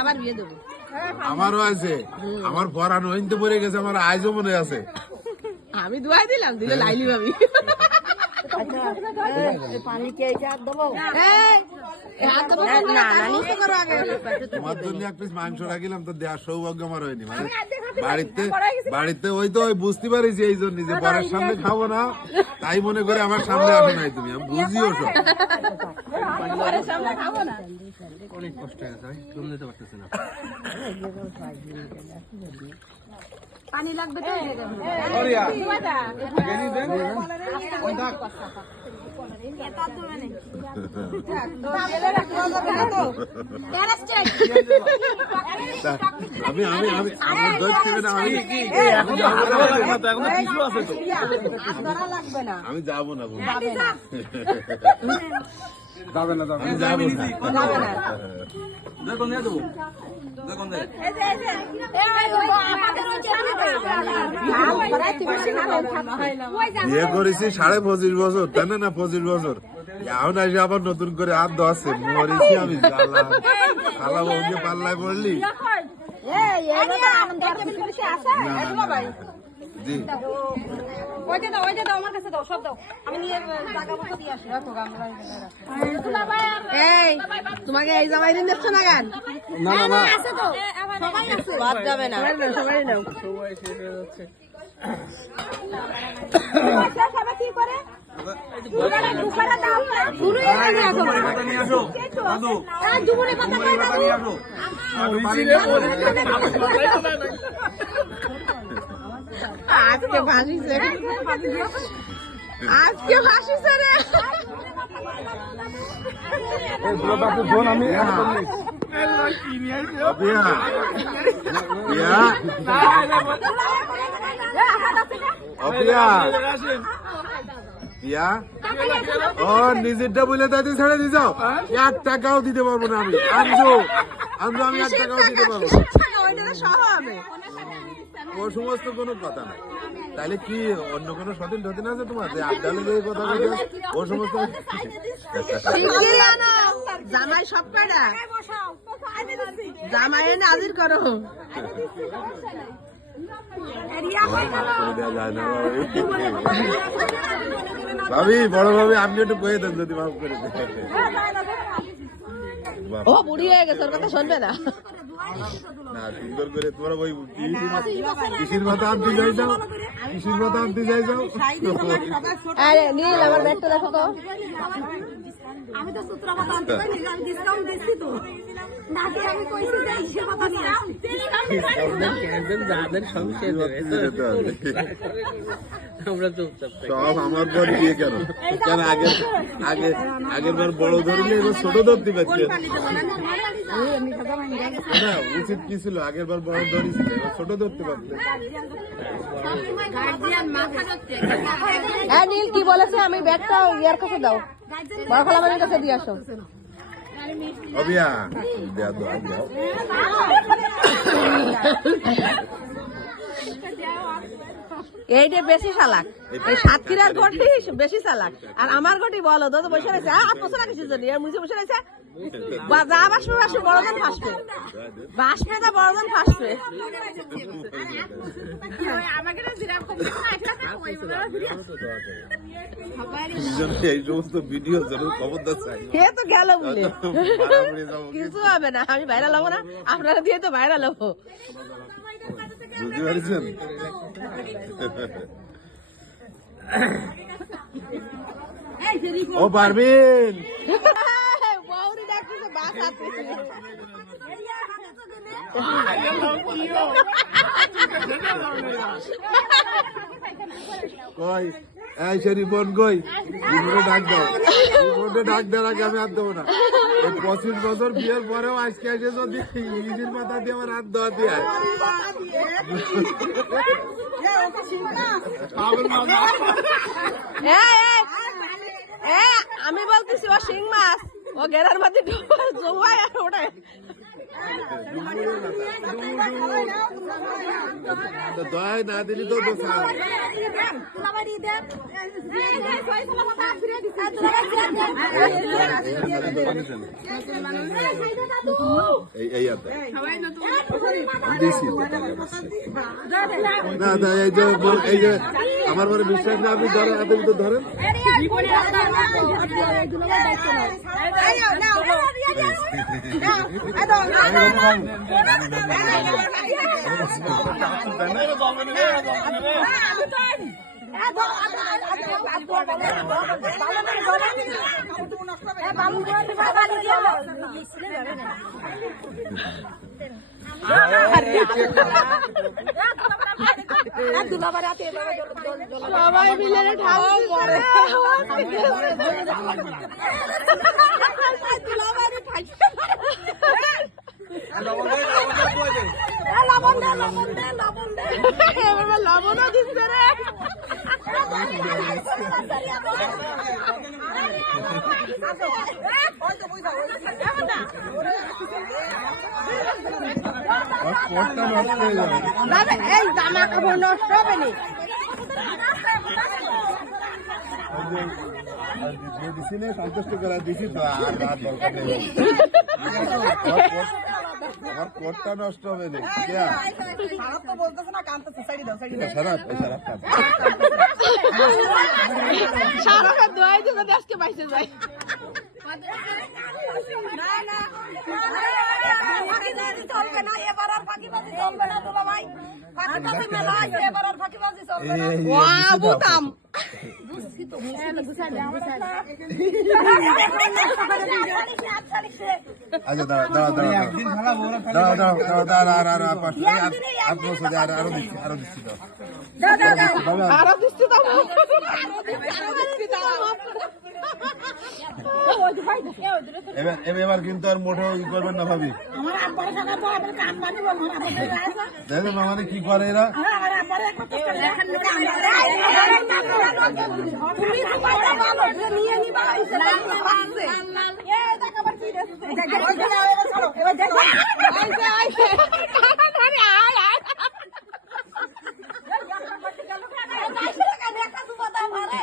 আবার বিয়ে দেবো। আমারও আছে, আমার পরাণ হইতে পড়ে গেছে, আমার আজও মনে আছে। আমি দুয়াই দিলাম, দিলে লাইলি ভাবি। তোমার জন্য এক পিস মাংস রাখিলাম, তো দেওয়ার সৌভাগ্য আমার হয়নি। মানে বাড়িতে ওই তো বুঝতে পারিছি এই জন্য যে পরের সামনে খাবো না, তাই মনে করে আমার সামনে আসো নাই তুমি। আমি বুঝিও সব। অনেক কষ্ট আছে, কম দিতে পারতেছে না। পানি লাগবে তো আমি আমি আমি আমার আমি যাবো না, যাবে না, আমি যাবো না। দেখুন দেবো, দেখুন বিয়ে করেছি 25.5 বছর, তাই না? 25 বছর এখন আসে আবার নতুন করে আর 10 মরেছি আমি। খালা বউকে পাল্লায় পড়লি। জি তোমাকে এই জামাই দিন দেখছো না গান? না না না, বাদ যাবে না, সবাই নাও। আজকে ভাসিছে, আজকে ভাসিছে রে। আমি নিজেরটা বলে তাই ছেড়ে দিয়ে যাও। 1 টাকাও দিতে পারবো না আমি। আমি 1 টাকাও দিতে পারবো না। ও সমস্ত কোনো কথা নাই। তাহলে কি অন্য কোনো সতীন টতিন আছে তোমার যে আড্ডালে যে কথা বলতে? ও সমস্ত জামাই সব কয়টা জামাই এনে হাজির করো। ভাবি, বড় ভাবি, আপনি একটু কয়ে দেন যদি মাফ করে দেন। ও বুড়ি হয়ে গেছে, ওর কথা শুনবে না। না, সুন্দর করে তোমরা ওই কৃষির মাথা আনতে যাই যাও, কৃষির মাথা আনতে যাই যাও। আরে নীল, আমার ব্যাগটা দেখো তো। আমি তো সূত্র মাথা আনতে পারিনি, আমি ডিসকাউন্ট দিচ্ছি তো নাকি আমি কইছি যে ইসের মাথা নিয়ে আসছি। যাদের সংসার আমরা চুপচাপ সব আমার পর দিয়ে কেন আগের বার বড় ধরলে এবার ছোট ধরতে পারছি না। উচিত কি ছিল? আগের বার বড় ধরেছিল, এবার ছোট ধরতে পারছে। হ্যাঁ নীল কি বলেছে? আমি ব্যাগটা ইয়ার কাছে দাও, বড় খালামানের কাছে দিয়ে আসো। অবিয়া দেয়া দাও। এইটা বেশি চালাক, এই সাতক্ষীরার ঘটি বেশি চালাক। আর আমার ঘটি বলো তো বসে রয়েছে, আপসা কিছু জানি আর মুঝে বসে রয়েছে। যা বাসবে বাসবে, বড়জন ফাঁসবে, বাসবে তো বড়জন ফাঁসবে। এই সমস্ত ভিডিও খবরদার চাই। কে তো গেল বলে কিছু হবে না, আমি ভাইরাল হবো না, আপনারা দিয়ে তো ভাইরাল হবো। বুঝতে পারছেন? ও পারবেন বউরি ডাকতেছে, বাস আসতেছে। কই এই সে রিপন কই? রিপনে ডাক দাও, রিপনে ডাক দেওয়ার আগে আমি হাত দেবো না। 25 বছর বিয়ের পরেও আজকে এসে যদি নিজের মাথা দিয়ে আমার হাত দেওয়া দিয়ে আমি বলতেছি ও শিং মাছ। ও গেরার মধ্যে জমায় আর ওটাই দয় না দিলি তো দোষা এই আছে না না এই যে আমার পরে বিশ্বাস না আপনি ধরেন আপনি তো ধরেন সবাই মিলে ঠাকুর মরে লবণও দিচ্ছে রে এই জামা কাপড় নষ্ট হবে না সন্তুষ্ট করা দিছি তো আর দরকার নেই আমার কোটটা নষ্ট হবে না সারা দোয়াই তো দেশকে পাইছে যাই চলবে না এবার আর ফাঁকিবাজি চলবে না দুলা ভাই ফাঁকিবাজি মেলা এবার আর ফাঁকিবাজি চলবে না ওয়া বুতাম আচ্ছা দাঁড়া আরো দিচ্ছি তো এবার কিন্তু আর মোটেও ই করবেন না ভাবি দেখেন মানে কি করে এরা মারে